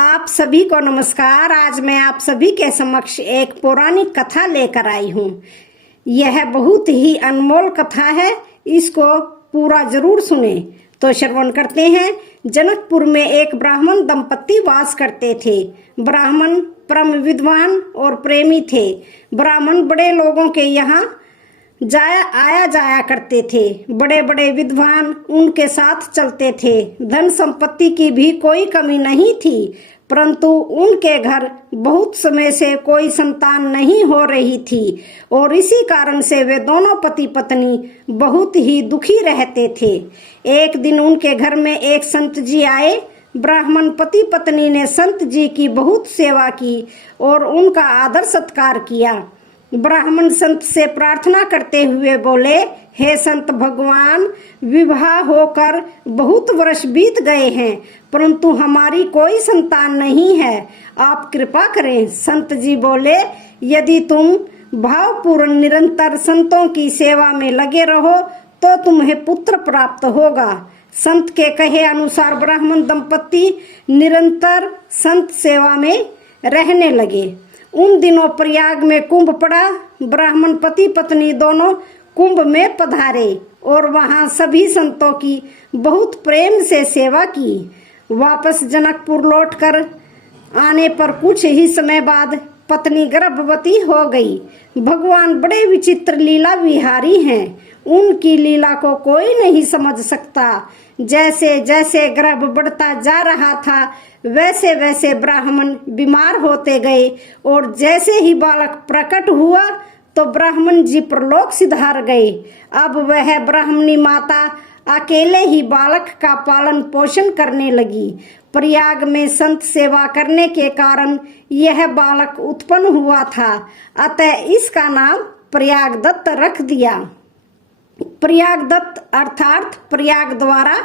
आप सभी को नमस्कार। आज मैं आप सभी के समक्ष एक पौराणिक कथा लेकर आई हूँ। यह बहुत ही अनमोल कथा है, इसको पूरा जरूर सुने। तो श्रवण करते हैं। जनकपुर में एक ब्राह्मण दंपत्ति वास करते थे। ब्राह्मण परम विद्वान और प्रेमी थे। ब्राह्मण बड़े लोगों के यहाँ आया जाया करते थे। बड़े बड़े विद्वान उनके साथ चलते थे। धन संपत्ति की भी कोई कमी नहीं थी, परंतु उनके घर बहुत समय से कोई संतान नहीं हो रही थी और इसी कारण से वे दोनों पति पत्नी बहुत ही दुखी रहते थे। एक दिन उनके घर में एक संत जी आए। ब्राह्मण पति पत्नी ने संत जी की बहुत सेवा की और उनका आदर सत्कार किया। ब्राह्मण संत से प्रार्थना करते हुए बोले, हे संत भगवान, विवाह होकर बहुत वर्ष बीत गए हैं, परंतु हमारी कोई संतान नहीं है, आप कृपा करें। संत जी बोले, यदि तुम भावपूर्ण निरंतर संतों की सेवा में लगे रहो तो तुम्हें पुत्र प्राप्त होगा। संत के कहे अनुसार ब्राह्मण दंपत्ति निरंतर संत सेवा में रहने लगे। उन दिनों प्रयाग में कुंभ पड़ा। ब्राह्मण पति पत्नी दोनों कुंभ में पधारे और वहां सभी संतों की बहुत प्रेम से सेवा की। वापस जनकपुर लौटकर आने पर कुछ ही समय बाद पत्नी गर्भवती हो गई। भगवान बड़े विचित्र लीला विहारी हैं, उनकी लीला को कोई नहीं समझ सकता। जैसे जैसे गर्भ बढ़ता जा रहा था वैसे वैसे ब्राह्मण बीमार होते गए और जैसे ही बालक प्रकट हुआ तो ब्राह्मण जी परलोक सिधार गए। अब वह ब्राह्मणी माता अकेले ही बालक का पालन पोषण करने लगी। प्रयाग में संत सेवा करने के कारण यह बालक उत्पन्न हुआ था, अतः इसका नाम प्रयागदत्त रख दिया। प्रयागदत्त अर्थात प्रयाग द्वारा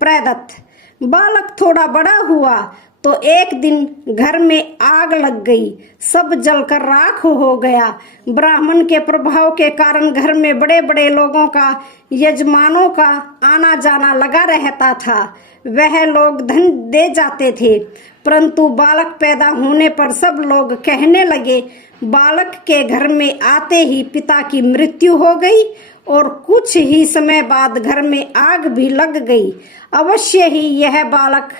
प्रदत्त। बालक थोड़ा बड़ा हुआ तो एक दिन घर में आग लग गई, सब जलकर राख हो गया। ब्राह्मण के प्रभाव के कारण घर में बड़े बड़े लोगों का, यजमानों का आना जाना लगा रहता था। वह लोग धन दे जाते थे, परंतु बालक पैदा होने पर सब लोग कहने लगे, बालक के घर में आते ही पिता की मृत्यु हो गई और कुछ ही समय बाद घर में आग भी लग गई। अवश्य ही यह बालक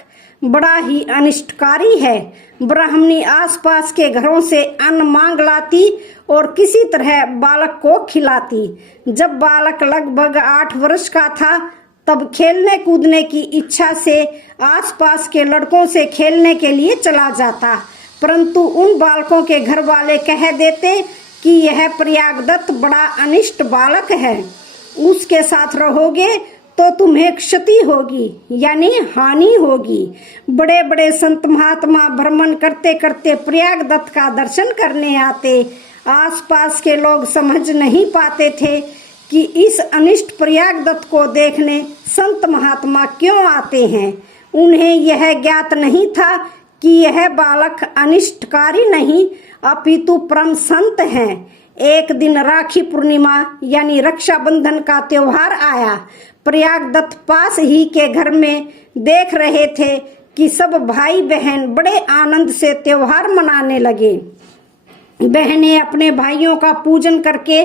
बड़ा ही अनिष्टकारी है। ब्राह्मणी आसपास के घरों से अन्न मांग लाती और किसी तरह बालक को खिलाती। जब बालक लगभग 8 वर्ष का था तब खेलने कूदने की इच्छा से आसपास के लड़कों से खेलने के लिए चला जाता, परंतु उन बालकों के घर वाले कह देते कि यह प्रयागदत्त बड़ा अनिष्ट बालक है, उसके साथ रहोगे तो तुम्हें क्षति होगी यानी हानि होगी। बड़े बड़े संत महात्मा भ्रमण करते करते प्रयागदत्त का दर्शन करने आते। आसपास के लोग समझ नहीं पाते थे कि इस अनिष्ट प्रयागदत्त को देखने संत महात्मा क्यों आते हैं। उन्हें यह ज्ञात नहीं था कि यह बालक अनिष्टकारी नहीं अपितु परम संत हैं। एक दिन राखी पूर्णिमा यानी रक्षाबंधन का त्योहार आया। प्रयागदत्त पास ही के घर में देख रहे थे कि सब भाई बहन बड़े आनंद से त्योहार मनाने लगे। बहनें अपने भाइयों का पूजन करके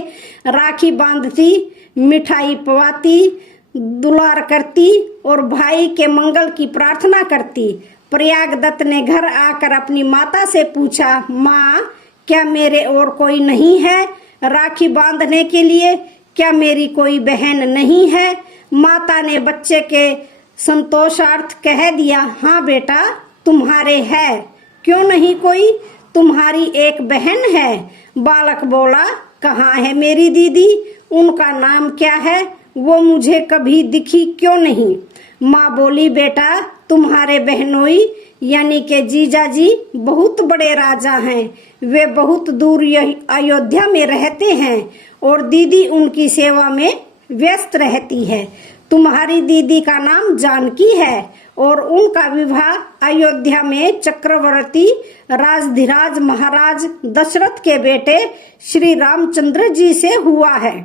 राखी बांधती, मिठाई पवाती, दुलार करती और भाई के मंगल की प्रार्थना करती। प्रयागदत्त ने घर आकर अपनी माता से पूछा, माँ, क्या मेरे और कोई नहीं है राखी बांधने के लिए? क्या मेरी कोई बहन नहीं है? माता ने बच्चे के संतोषार्थ कह दिया, हाँ बेटा, तुम्हारे है। क्यों नहीं कोई? तुम्हारी एक बहन है। बालक बोला, कहाँ है मेरी दीदी? उनका नाम क्या है? वो मुझे कभी दिखी क्यों नहीं? माँ बोली, बेटा, तुम्हारे बहनोई यानी के जीजा जी बहुत बड़े राजा हैं। वे बहुत दूर अयोध्या में रहते हैं और दीदी उनकी सेवा में व्यस्त रहती है। तुम्हारी दीदी का नाम जानकी है और उनका विवाह अयोध्या में चक्रवर्ती राजधिराज महाराज दशरथ के बेटे श्री रामचंद्र जी से हुआ है।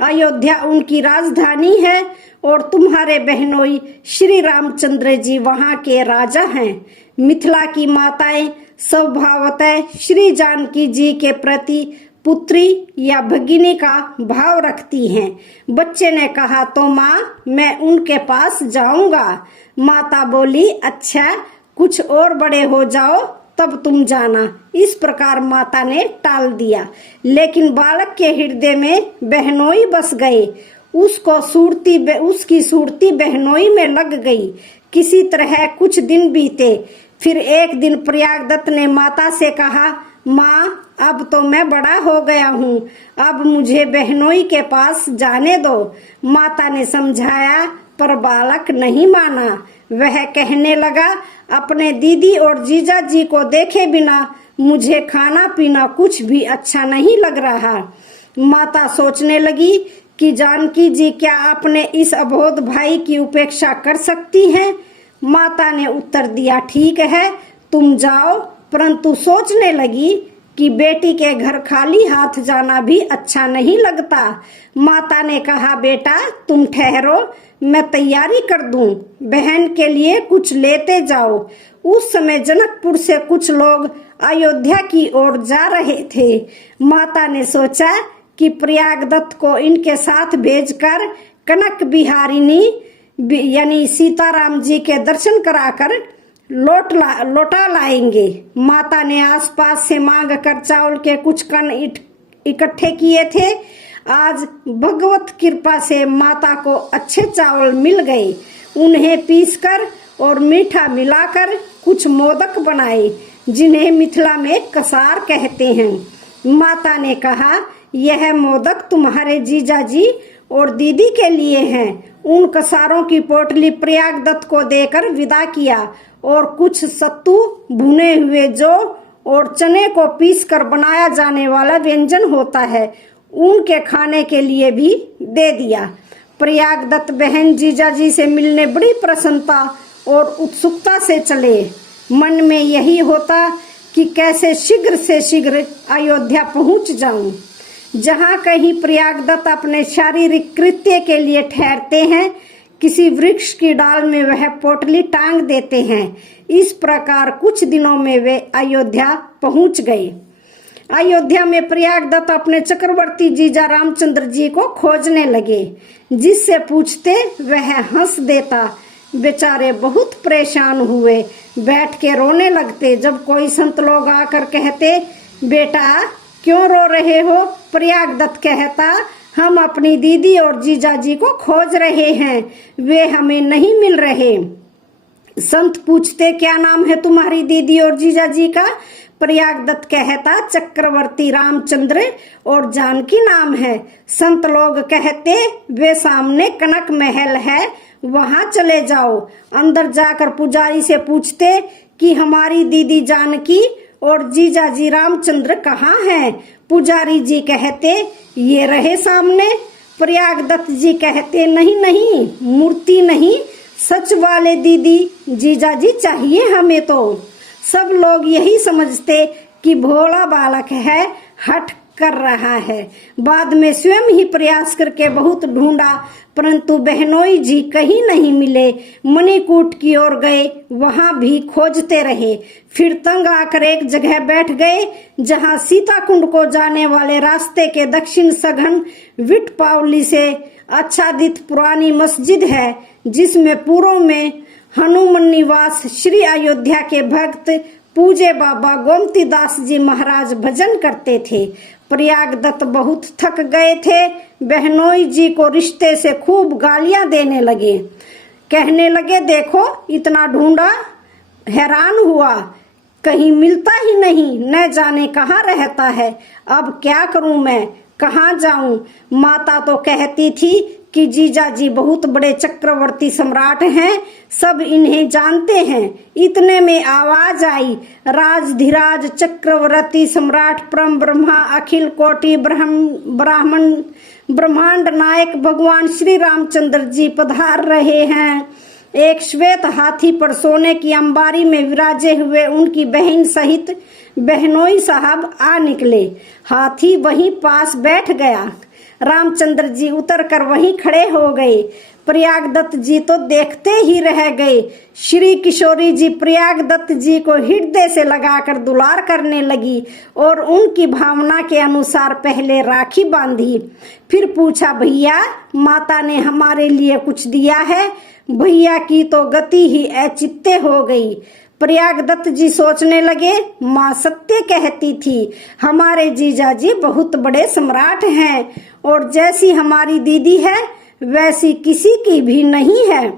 अयोध्या उनकी राजधानी है और तुम्हारे बहनोई श्री रामचंद्र जी वहाँ के राजा हैं। मिथिला की माताएं स्वभावतः श्री जानकी जी के प्रति पुत्री या भगिनी का भाव रखती हैं। बच्चे ने कहा तो माँ मैं उनके पास जाऊंगा। माता बोली अच्छा कुछ और बड़े हो जाओ तब तुम जाना। इस प्रकार माता ने टाल दिया, लेकिन बालक के हृदय में बहनोई बस गए। उसकी सूरती बहनोई में लग गई। किसी तरह कुछ दिन बीते। फिर एक दिन प्रयागदत्त ने माता से कहा, माँ अब तो मैं बड़ा हो गया हूँ, अब मुझे बहनोई के पास जाने दो। माता ने समझाया पर बालक नहीं माना। वह कहने लगा, अपने दीदी और जीजा जी को देखे बिना मुझे खाना पीना कुछ भी अच्छा नहीं लग रहा। माता सोचने लगी कि जानकी जी क्या अपने इस अबोध भाई की उपेक्षा कर सकती हैं। माता ने उत्तर दिया, ठीक है तुम जाओ, परंतु सोचने लगी कि बेटी के घर खाली हाथ जाना भी अच्छा नहीं लगता। माता ने कहा, बेटा तुम ठहरो, मैं तैयारी कर दूं, बहन के लिए कुछ लेते जाओ। उस समय जनकपुर से कुछ लोग अयोध्या की ओर जा रहे थे। माता ने सोचा कि प्रयागदत्त को इनके साथ भेजकर कनक बिहारिणी यानी सीताराम जी के दर्शन कराकर लौटा लाएंगे। माता ने आसपास से मांग कर चावल के कुछ कण इकट्ठे किए थे। आज भगवत कृपा से माता को अच्छे चावल मिल गए। उन्हें पीसकर और मीठा मिलाकर कुछ मोदक बनाए, जिन्हें मिथिला में कसार कहते हैं। माता ने कहा, यह मोदक तुम्हारे जीजा जी और दीदी के लिए हैं। उन कसारों की पोटली प्रयागदत्त को देकर विदा किया और कुछ सत्तू, भुने हुए जौ और चने को पीसकर बनाया जाने वाला व्यंजन होता है, उनके खाने के लिए भी दे दिया। प्रयागदत्त बहन जीजाजी से मिलने बड़ी प्रसन्नता और उत्सुकता से चले। मन में यही होता कि कैसे शीघ्र से शीघ्र अयोध्या पहुंच जाऊं। जहां कहीं प्रयागदत्त अपने शारीरिक कृत्य के लिए ठहरते हैं, किसी वृक्ष की डाल में वह पोटली टांग देते हैं। इस प्रकार कुछ दिनों में वे अयोध्या पहुंच गए। अयोध्या में प्रयागदत्त अपने चक्रवर्ती जीजा रामचंद्र जी को खोजने लगे। जिससे पूछते वह हंस देता। बेचारे बहुत परेशान हुए, बैठ के रोने लगते। जब कोई संत लोग आकर कहते, बेटा क्यों रो रहे हो? प्रयागदत्त कहता, हम अपनी दीदी और जीजा जी को खोज रहे हैं, वे हमें नहीं मिल रहे। संत पूछते, क्या नाम है तुम्हारी दीदी और जीजा जी का? प्रयागदत्त कहता, चक्रवर्ती रामचंद्र और जानकी नाम है। संत लोग कहते, वे सामने कनक महल है, वहां चले जाओ। अंदर जाकर पुजारी से पूछते कि हमारी दीदी जानकी और जीजा जी रामचंद्र कहाँ हैं? पुजारी जी कहते, ये रहे सामने। प्रयागदत्त जी कहते, नहीं नहीं, मूर्ति नहीं, सच वाले दीदी जीजा जी चाहिए हमें। तो सब लोग यही समझते कि भोला बालक है, हट कर रहा है। बाद में स्वयं ही प्रयास करके बहुत ढूंढा, परंतु बहनोई जी कहीं नहीं मिले। मणिकूट की ओर गए, वहां भी खोजते रहे। फिर तंग आकर एक जगह बैठ गए, जहां सीता कुंड को जाने वाले रास्ते के दक्षिण सघन विट पावली से आच्छादित पुरानी मस्जिद है, जिसमें पूर्व में हनुमान निवास श्री अयोध्या के भक्त पूजे बाबा गोमती दास जी महाराज भजन करते थे। प्रयागदत्त बहुत थक गए थे। बहनोई जी को रिश्ते से खूब गालियां देने लगे। कहने लगे, देखो इतना ढूंढा, हैरान हुआ, कहीं मिलता ही नहीं, न जाने कहाँ रहता है। अब क्या करूं मैं, कहाँ जाऊं? माता तो कहती थी कि जीजा जी बहुत बड़े चक्रवर्ती सम्राट हैं, सब इन्हें जानते हैं। इतने में आवाज आई, राजधिराज चक्रवर्ती सम्राट परम ब्रह्मा अखिल कोटि ब्राह्मण ब्रह्मांड नायक भगवान श्री रामचंद्र जी पधार रहे हैं। एक श्वेत हाथी पर सोने की अंबारी में विराजे हुए उनकी बहन सहित बहनोई साहब आ निकले। हाथी वहीं पास बैठ गया। रामचंद्र जी उतरकर वहीं खड़े हो गए। प्रयागदत्त जी तो देखते ही रह गए। श्री किशोरी जी प्रयागदत्त जी को हृदय से लगाकर दुलार करने लगी और उनकी भावना के अनुसार पहले राखी बांधी। फिर पूछा, भैया माता ने हमारे लिए कुछ दिया है? भैया की तो गति ही अचित्य हो गई। प्रयागदत्त जी सोचने लगे, माँ सत्य कहती थी, हमारे जीजा जी बहुत बड़े सम्राट हैं और जैसी हमारी दीदी है वैसी किसी की भी नहीं है।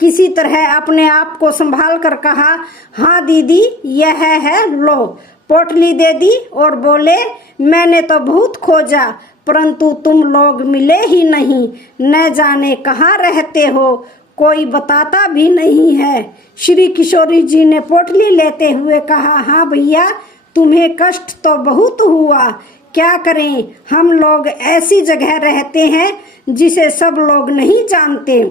किसी तरह अपने आप को संभाल कर कहा, हाँ दीदी यह है, लो पोटली दे दी और बोले, मैंने तो बहुत खोजा परंतु तुम लोग मिले ही नहीं, न जाने कहाँ रहते हो, कोई बताता भी नहीं है। श्री किशोरी जी ने पोटली लेते हुए कहा, हाँ भैया तुम्हें कष्ट तो बहुत हुआ, क्या करें, हम लोग ऐसी जगह रहते हैं जिसे सब लोग नहीं जानते।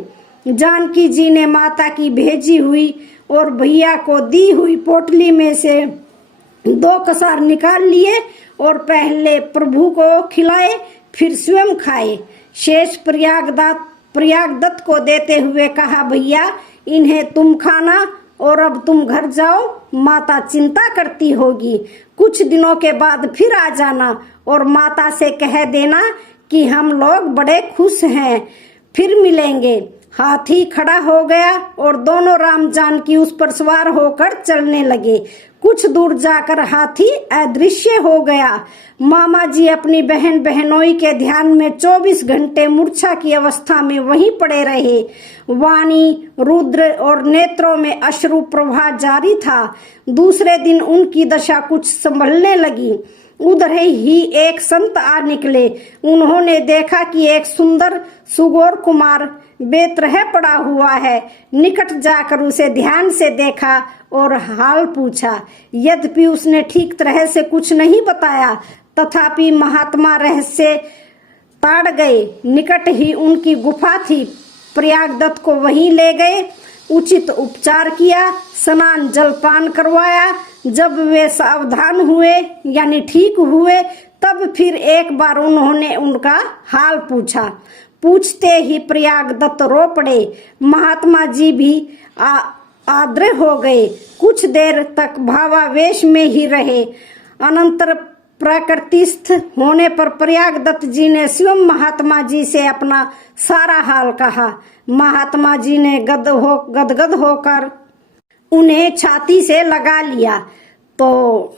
जानकी जी ने माता की भेजी हुई और भैया को दी हुई पोटली में से 2 कसार निकाल लिए और पहले प्रभु को खिलाए, फिर स्वयं खाए। शेष प्रयागदत्त को देते हुए कहा, भैया इन्हें तुम खाना और अब तुम घर जाओ, माता चिंता करती होगी, कुछ दिनों के बाद फिर आ जाना और माता से कह देना कि हम लोग बड़े खुश हैं, फिर मिलेंगे। हाथी खड़ा हो गया और दोनों राम जानकी उस पर सवार होकर चलने लगे। कुछ दूर जाकर हाथी अदृश्य हो गया। मामा जी अपनी बहन बहनोई के ध्यान में 24 घंटे मूर्छा की अवस्था में वहीं पड़े रहे। वाणी, रुद्र और नेत्रों में अश्रु प्रवाह जारी था। दूसरे दिन उनकी दशा कुछ संभलने लगी। उधर ही एक संत आ निकले। उन्होंने देखा कि एक सुंदर सुगोर कुमार बेतरह पड़ा हुआ है। निकट जाकर उसे ध्यान से देखा और हाल पूछा। यद्यपि उसने ठीक तरह से कुछ नहीं बताया, तथापि महात्मा रहस्य ताड़ गए। निकट ही उनकी गुफा थी। प्रयागदत्त को वहीं ले गए, उचित उपचार किया, स्नान जलपान करवाया। जब वे सावधान हुए यानी ठीक हुए, तब फिर एक बार उन्होंने उनका हाल पूछा। पूछते ही प्रयागदत्त रो पड़े। महात्मा जी भी आर्द्र हो गए। कुछ देर तक भावावेश में ही रहे। अनंतर प्रकृतिस्थ होने पर प्रयागदत्त जी ने स्वयं महात्मा जी से अपना सारा हाल कहा। महात्मा जी ने गदगद होकर उन्हें छाती से लगा लिया। तो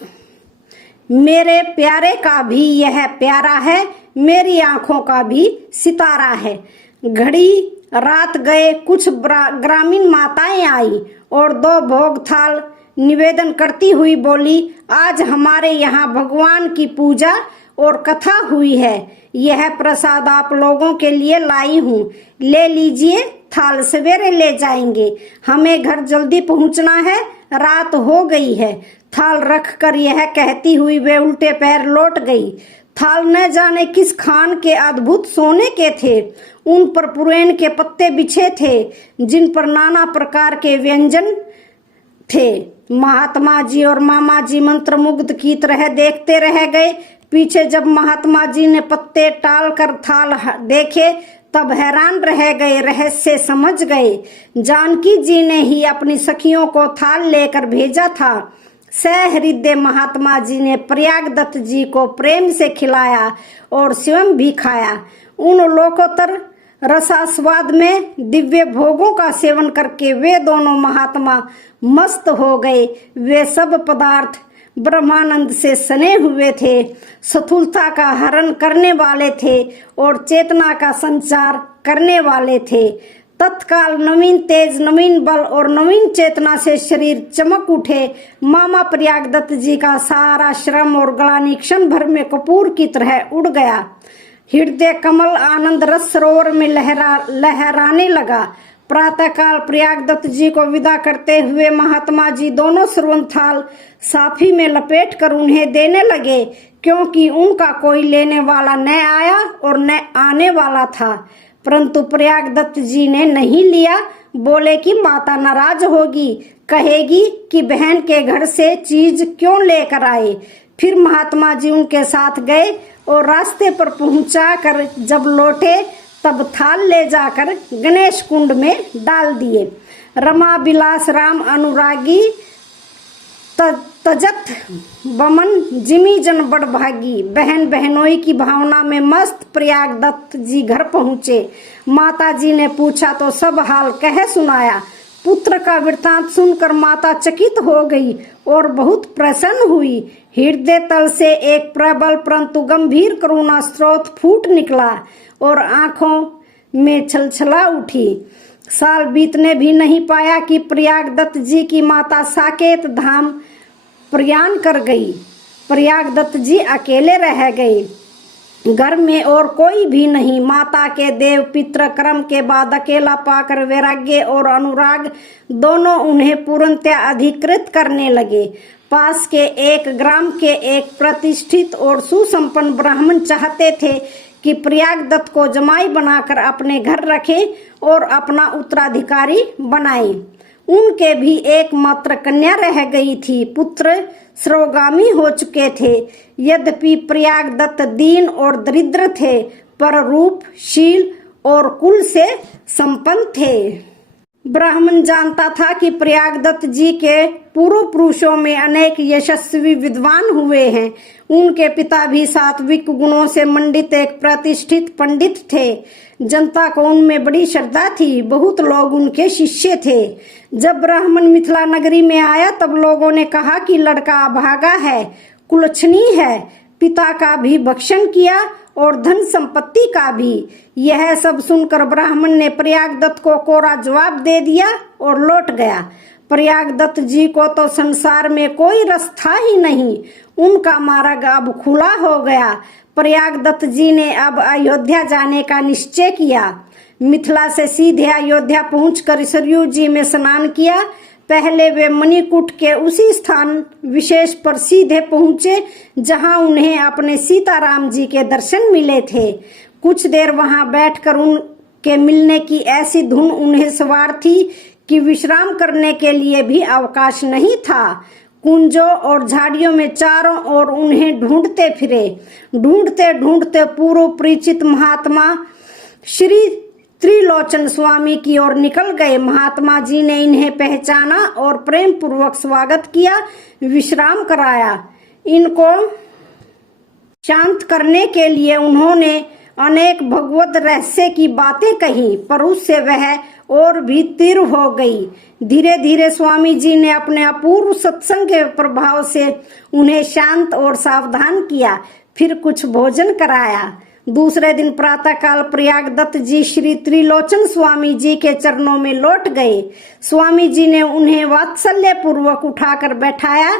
मेरे प्यारे का भी यह प्यारा है, मेरी आंखों का भी सितारा है। घड़ी रात गए, कुछ ग्रामीण माताएं आई और 2 भोग थाल निवेदन करती हुई बोली, आज हमारे यहाँ भगवान की पूजा और कथा हुई है, यह प्रसाद आप लोगों के लिए लाई हूँ, ले लीजिए, थाल सवेरे ले जाएंगे, हमें घर जल्दी पहुँचना है, रात हो गई है। थाल रख कर यह कहती हुई वे उल्टे पैर लौट गई। थाल न जाने किस खान के अद्भुत सोने के थे। उन पर पुरैन के पत्ते बिछे थे जिन पर नाना प्रकार के व्यंजन थे। महात्मा जी और मामा जी मंत्रमुग्ध की तरह देखते रह गए। पीछे जब महात्मा जी ने पत्ते टाल कर थाल देखे तब हैरान रह गए, रहस्य समझ गए। जानकी जी ने ही अपनी सखियों को थाल लेकर भेजा था। सहृदय महात्मा जी ने प्रयागदत्त जी को प्रेम से खिलाया और स्वयं भी खाया। उन लोकोत्तर रसास्वाद में दिव्य भोगों का सेवन करके वे दोनों महात्मा मस्त हो गए। वे सब पदार्थ ब्रह्मानंद से सने हुए थे, स्थूलता का हरण करने वाले थे और चेतना का संचार करने वाले थे। तत्काल नवीन तेज, नवीन बल और नवीन चेतना से शरीर चमक उठे। मामा प्रयागदत्त जी का सारा श्रम और ग्लानि क्षण भर में कपूर की तरह उड़ गया। हृदय कमल आनंद रस सरोवर में लहराने लगा। प्रातःकाल प्रयागदत्त जी को विदा करते हुए महात्मा जी दोनों सुरवन थाल साफी में लपेट कर उन्हें देने लगे, क्योंकि उनका कोई लेने वाला न आया और न आने वाला था। परंतु प्रयागदत्त जी ने नहीं लिया। बोले कि माता नाराज होगी, कहेगी कि बहन के घर से चीज क्यों लेकर आए। फिर महात्मा जी उनके साथ गए और रास्ते पर पहुंचा कर जब लौटे तब थाल ले जाकर गणेश कुंड में डाल दिए। रमा बिलास राम अनुरागी तजत बमन जिमी जन बड़ भागी। बहन बहनोई की भावना में मस्त प्रयाग दत्त जी घर पहुँचे। माता जी ने पूछा तो सब हाल कह सुनाया। पुत्र का वृत्तांत सुनकर माता चकित हो गई और बहुत प्रसन्न हुई। हृदय तल से एक प्रबल परंतु गंभीर करुणा स्रोत फूट निकला और आंखों में छलछला उठी। साल बीतने भी नहीं पाया कि प्रयाग दत्त जी की माता साकेत धाम प्रयाण कर गई। प्रयाग दत्त जी अकेले रह गए। घर में और कोई भी नहीं। माता के देव पितृ कर्म के बाद अकेला पाकर वैराग्य और अनुराग दोनों उन्हें पूर्णतया अधिकृत करने लगे। पास के एक ग्राम के एक प्रतिष्ठित और सुसंपन्न ब्राह्मण चाहते थे कि प्रयाग दत्त को जमाई बनाकर अपने घर रखे और अपना उत्तराधिकारी बनाए। उनके भी एकमात्र कन्या रह गई थी। पुत्र स्रोगामी हो चुके थे। यद्यपि प्रयाग दत्त दीन और दरिद्र थे पर रूप, शील और कुल से संपन्न थे। ब्राह्मण जानता था कि प्रयाग दत्त जी के पूर्व पुरुषों में अनेक यशस्वी विद्वान हुए हैं। उनके पिता भी सात्विक गुणों से मंडित एक प्रतिष्ठित पंडित थे। जनता को उनमें बड़ी श्रद्धा थी। बहुत लोग उनके शिष्य थे। जब ब्राह्मण मिथिला नगरी में आया तब लोगों ने कहा कि लड़का अभागा है, कुलच्छनी है। पिता का भी भक्षण किया और धन संपत्ति का भी। यह सब सुनकर ब्राह्मण ने प्रयाग दत्त को कोरा जवाब दे दिया और लौट गया। प्रयाग दत्त जी को तो संसार में कोई रस था ही नहीं। उनका मार्ग अब खुला हो गया। प्रयाग दत्त जी ने अब अयोध्या जाने का निश्चय किया। मिथिला से सीधे अयोध्या पहुंचकर सरयू जी में स्नान किया। पहले वे मणिकूट के उसी स्थान विशेष पर सीधे पहुंचे जहां उन्हें अपने सीताराम जी के दर्शन मिले थे। कुछ देर वहां बैठकर उनके मिलने की ऐसी धुन उन्हें सवार थी कि विश्राम करने के लिए भी अवकाश नहीं था। कुंजों और झाड़ियों में चारों ओर उन्हें ढूंढते फिरे। ढूंढते ढूंढते पूर्व परिचित महात्मा श्री त्रिलोचन स्वामी की ओर निकल गए। महात्मा जी ने इन्हें पहचाना और प्रेम पूर्वक स्वागत किया, विश्राम कराया। इनको शांत करने के लिए उन्होंने अनेक भगवत रहस्य की बातें कही, पर उससे वह और भी तीव्र हो गई। धीरे धीरे स्वामी जी ने अपने अपूर्व सत्संग के प्रभाव से उन्हें शांत और सावधान किया। फिर कुछ भोजन कराया। दूसरे दिन प्रातःकाल प्रयाग दत्त जी श्री त्रिलोचन स्वामी जी के चरणों में लौट गए। स्वामी जी ने उन्हें वात्सल्य पूर्वक उठाकर बैठाया।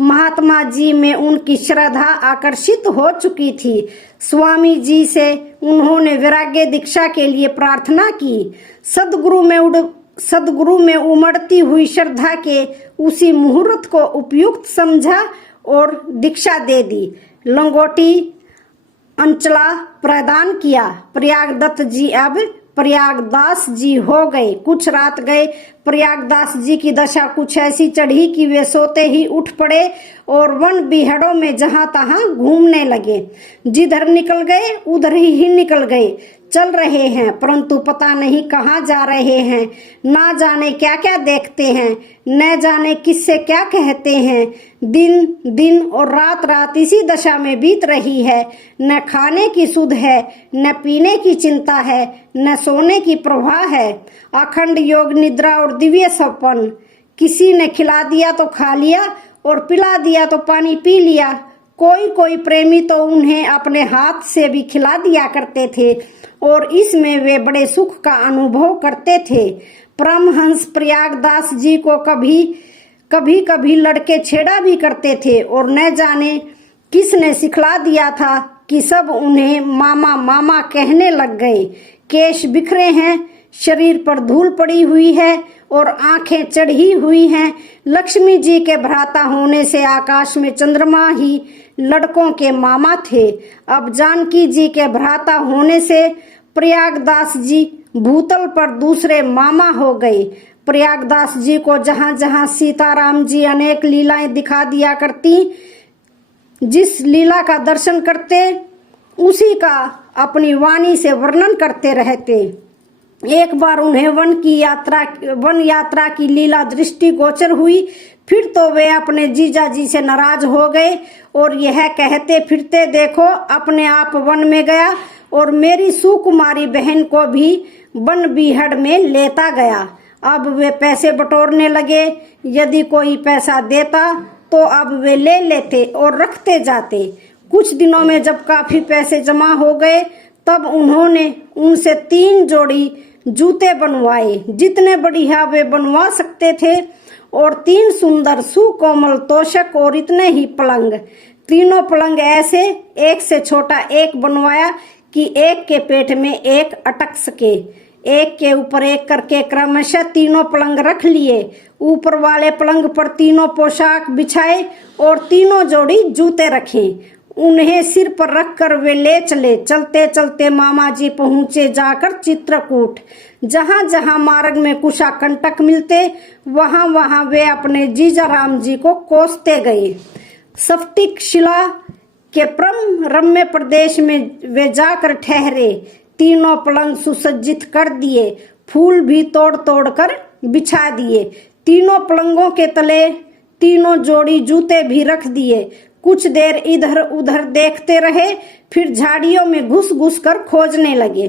महात्मा जी में उनकी श्रद्धा आकर्षित हो चुकी थी। स्वामी जी से उन्होंने वैराग्य दीक्षा के लिए प्रार्थना की। सदगुरु में उमड़ती हुई श्रद्धा के उसी मुहूर्त को उपयुक्त समझा और दीक्षा दे दी। लंगोटी अंचला प्रदान किया। प्रयाग दत्त जी अब प्रयागदास जी हो गए। कुछ रात गए प्रयागदास जी की दशा कुछ ऐसी चढ़ी कि वे सोते ही उठ पड़े और वन बिहड़ों में जहां तहां घूमने लगे। जिधर निकल गए उधर ही निकल गए। चल रहे हैं परंतु पता नहीं कहाँ जा रहे हैं। ना जाने क्या क्या देखते हैं, न जाने किससे क्या कहते हैं। दिन दिन और रात रात इसी दशा में बीत रही है। न खाने की सुध है, न पीने की चिंता है, न सोने की प्रवाह है। अखंड योग निद्रा और दिव्य सपन। किसी ने खिला दिया तो खा लिया और पिला दिया तो पानी पी लिया। कोई प्रेमी तो उन्हें अपने हाथ से भी खिला दिया करते थे और इसमें वे बड़े सुख का अनुभव करते थे। परमहंस प्रयागदास जी को कभी लड़के छेड़ा भी करते थे और न जाने किसने सिखला दिया था कि सब उन्हें मामा मामा कहने लग गए। केश बिखरे हैं, शरीर पर धूल पड़ी हुई है और आंखें चढ़ी हुई हैं। लक्ष्मी जी के भ्राता होने से आकाश में चंद्रमा ही लड़कों के मामा थे। अब जानकी जी के भ्राता होने से प्रयागदास जी भूतल पर दूसरे मामा हो गए। प्रयागदास जी को जहां जहां सीताराम जी अनेक लीलाएं दिखा दिया करती, जिस लीला का दर्शन करते उसी का अपनी वाणी से वर्णन करते रहते। एक बार उन्हें वन यात्रा की लीला दृष्टि गोचर हुई। फिर तो वे अपने जीजा जी से नाराज हो गए और यह कहते फिरते, देखो अपने आप वन में गया और मेरी सुकुमारी बहन को भी वन बीहड़ में लेता गया। अब वे पैसे बटोरने लगे। यदि कोई पैसा देता तो अब वे ले लेते और रखते जाते। कुछ दिनों में जब काफी पैसे जमा हो गए तब उन्होंने उनसे 3 जोड़ी जूते बनवाए, जितने बढ़िया वे बनवा सकते थे, और 3 सुंदर सुकोमल तोशक और इतने ही पलंग। तीनों पलंग ऐसे एक से छोटा एक बनवाया कि एक के पेट में एक अटक सके। एक के ऊपर एक करके क्रमशः तीनों पलंग रख लिए। ऊपर वाले पलंग पर तीनों पोशाक बिछाए और तीनों जोड़ी जूते रखे। उन्हें सिर पर रखकर वे ले चले। चलते चलते मामा जी पहुंचे जाकर चित्रकूट। जहां जहां मार्ग में कुशा कंटक मिलते वहां वहां वे अपने जीजा राम जी को कोसते गए। स्फटिक शिला के परम रम्य प्रदेश में वे जाकर ठहरे। तीनों पलंग सुसज्जित कर दिए, फूल भी तोड़ तोड़ कर बिछा दिए। तीनों पलंगों के तले तीनों जोड़ी जूते भी रख दिए। कुछ देर इधर उधर देखते रहे, फिर झाड़ियों में घुस घुस कर खोजने लगे।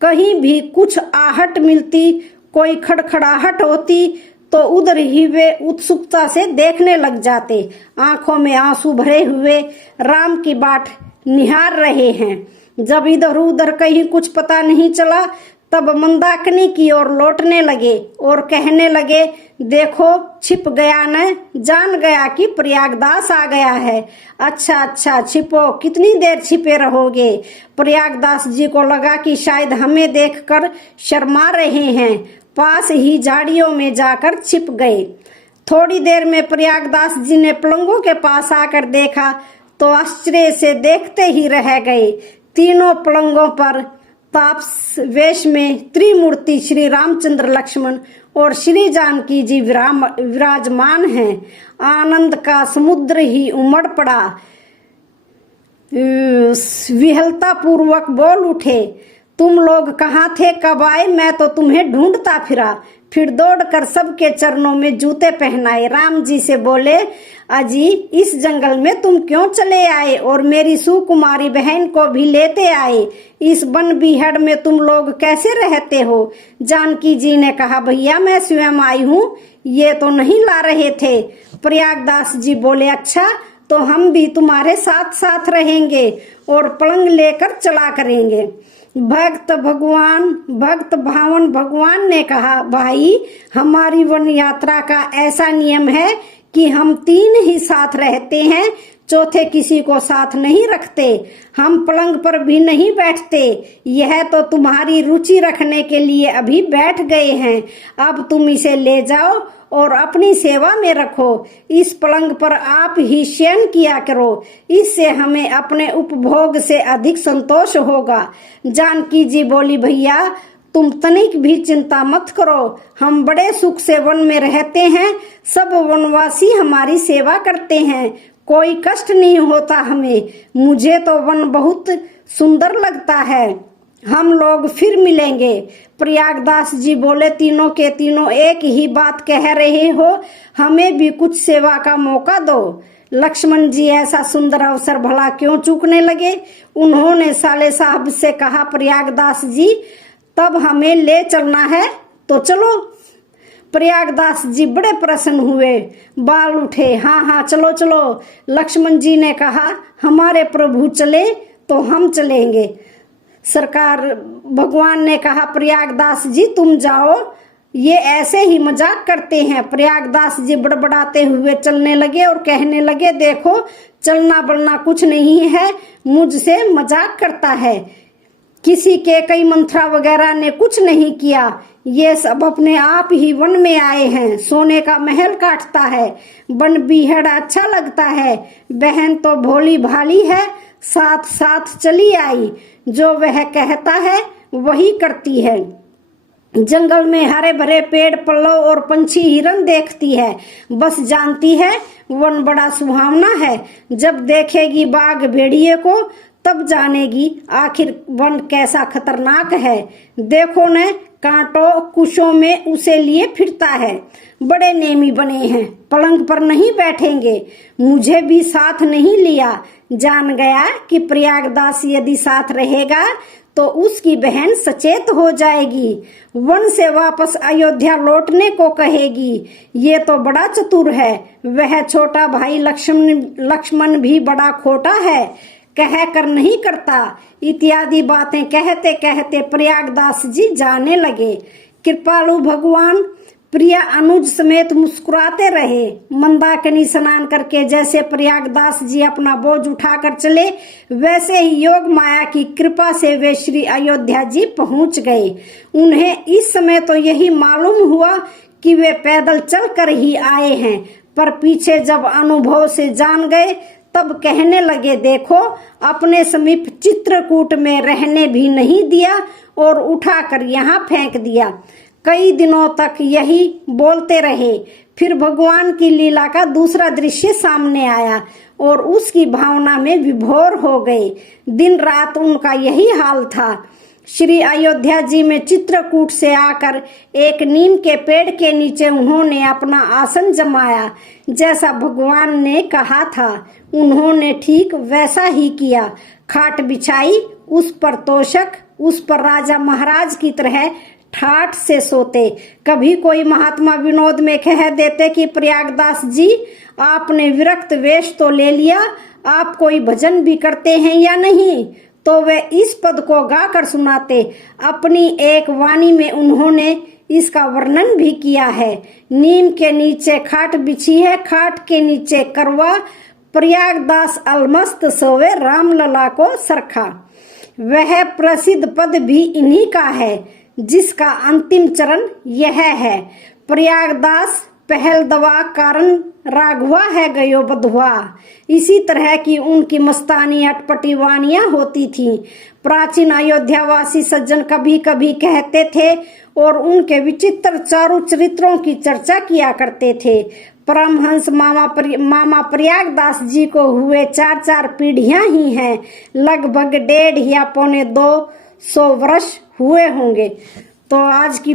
कहीं भी कुछ आहट मिलती, कोई खड़खड़ाहट होती तो उधर ही वे उत्सुकता से देखने लग जाते। आंखों में आंसू भरे हुए राम की बाट निहार रहे हैं। जब इधर उधर कहीं कुछ पता नहीं चला तब मंदाकिनी की ओर लौटने लगे और कहने लगे, देखो छिप गया न, जान गया कि प्रयागदास आ गया है। अच्छा अच्छा छिपो, कितनी देर छिपे रहोगे। प्रयागदास जी को लगा कि शायद हमें देखकर शर्मा रहे हैं। पास ही झाड़ियों में जाकर छिप गए। थोड़ी देर में प्रयागदास जी ने पलंगों के पास आकर देखा तो आश्चर्य से देखते ही रह गए। तीनों पलंगों पर तापस वेश में त्रिमूर्ति श्री रामचंद्र लक्ष्मण और श्री जानकी जी विराजमान हैं। आनंद का समुद्र ही उमड़ पड़ा। विहलता पूर्वक बोल उठे, तुम लोग कहाँ थे, कब आए? मैं तो तुम्हें ढूंढता फिरा। फिर दौड़कर सबके चरणों में जूते पहनाए। राम जी से बोले, अजी इस जंगल में तुम क्यों चले आए और मेरी सुकुमारी बहन को भी लेते आए? इस वन बीहड़ में तुम लोग कैसे रहते हो? जानकी जी ने कहा, भैया मैं स्वयं आई हूँ, ये तो नहीं ला रहे थे। प्रयागदास जी बोले, अच्छा तो हम भी तुम्हारे साथ साथ रहेंगे और पलंग लेकर चला करेंगे। भक्त भावन भगवान ने कहा, भाई हमारी वन यात्रा का ऐसा नियम है कि हम 3 ही साथ रहते हैं, चौथे किसी को साथ नहीं रखते। हम पलंग पर भी नहीं बैठते। यह तो तुम्हारी रुचि रखने के लिए अभी बैठ गए हैं। अब तुम इसे ले जाओ और अपनी सेवा में रखो। इस पलंग पर आप ही शयन किया करो, इससे हमें अपने उपभोग से अधिक संतोष होगा। जानकी जी बोली, भैया तुम तनिक भी चिंता मत करो, हम बड़े सुख से वन में रहते हैं। सब वनवासी हमारी सेवा करते हैं, कोई कष्ट नहीं होता हमें। मुझे तो वन बहुत सुंदर लगता है। हम लोग फिर मिलेंगे। प्रयागदास जी बोले, तीनों के तीनों एक ही बात कह रहे हो, हमें भी कुछ सेवा का मौका दो। लक्ष्मण जी ऐसा सुंदर अवसर भला क्यों चूकने लगे। उन्होंने साले साहब से कहा, प्रयागदास जी तब हमें ले चलना है तो चलो। प्रयागदास जी बड़े प्रसन्न हुए, बाल उठे, हाँ हाँ चलो चलो। लक्ष्मण जी ने कहा, हमारे प्रभु चले तो हम चलेंगे। सरकार भगवान ने कहा, प्रयागदास जी तुम जाओ, ये ऐसे ही मजाक करते हैं। प्रयागदास जी बड़बड़ाते हुए चलने लगे और कहने लगे, देखो चलना बढ़ना कुछ नहीं है, मुझसे मजाक करता है। किसी के कई मंत्रा वगैरह ने कुछ नहीं किया, ये सब अपने आप ही वन में आए हैं। सोने का महल काटता है, वन बीहड़ अच्छा लगता है। बहन तो भोली भाली है, साथ साथ चली आई, जो वह कहता है वही करती है। जंगल में हरे भरे पेड़ पल्लव और पंछी हिरन देखती है, बस जानती है वन बड़ा सुहावना है। जब देखेगी बाघ भेड़िए को तब जानेगी आखिर वन कैसा खतरनाक है। देखो न, कांटों कुशों में उसे लिए फिरता है। बड़े नेमी बने हैं, पलंग पर नहीं बैठेंगे। मुझे भी साथ नहीं लिया। जान गया कि प्रयागदास यदि साथ रहेगा तो उसकी बहन सचेत हो जाएगी, वन से वापस अयोध्या लौटने को कहेगी। ये तो बड़ा चतुर है। वह छोटा भाई लक्ष्मण भी बड़ा खोटा है, कह कर नहीं करता। इत्यादि बातें कहते कहते प्रयागदास जी जाने लगे। कृपालु भगवान प्रिया अनुज समेत मुस्कुराते रहे। मंदाकिनी स्नान करके जैसे प्रयागदास जी अपना बोझ उठाकर चले, वैसे ही योग माया की कृपा से वे श्री अयोध्या जी पहुंच गए। उन्हें इस समय तो यही मालूम हुआ कि वे पैदल चलकर ही आए हैं, पर पीछे जब अनुभव से जान गए तब कहने लगे, देखो अपने समीप चित्रकूट में रहने भी नहीं दिया और उठाकर यहाँ फेंक दिया। कई दिनों तक यही बोलते रहे। फिर भगवान की लीला का दूसरा दृश्य सामने आया और उसकी भावना में विभोर हो गए। दिन रात उनका यही हाल था। श्री अयोध्या जी में चित्रकूट से आकर एक नीम के पेड़ के नीचे उन्होंने अपना आसन जमाया। जैसा भगवान ने कहा था उन्होंने ठीक वैसा ही किया। खाट बिछाई, उस पर तोशक, उस पर राजा महाराज की तरह ठाठ से सोते। कभी कोई महात्मा विनोद में कह देते कि प्रयागदास जी आपने विरक्त वेश तो ले लिया, आप कोई भजन भी करते हैं या नहीं, तो वे इस पद को गाकर सुनाते। अपनी एक वाणी में उन्होंने इसका वर्णन भी किया है। नीम के नीचे खाट बिछी है, खाट के नीचे करवा, प्रयागदास अलमस्त सोवे रामलला को सरखा। वह प्रसिद्ध पद भी इन्हीं का है, जिसका अंतिम चरण यह है, प्रयागदास पहल दवा कारण राघवा है गयो बधवा। इसी तरह की उनकी मस्तानी अटपटी वाणियां होती थीं। प्राचीन अयोध्यावासी सज्जन कभी कभी कहते थे और उनके विचित्र चारु चरित्रों की चर्चा किया करते थे। परमहंस मामा प्रयागदास जी को हुए 4 पीढ़ियां ही हैं, लगभग 1.5 या 250 वर्ष हुए होंगे। तो आज की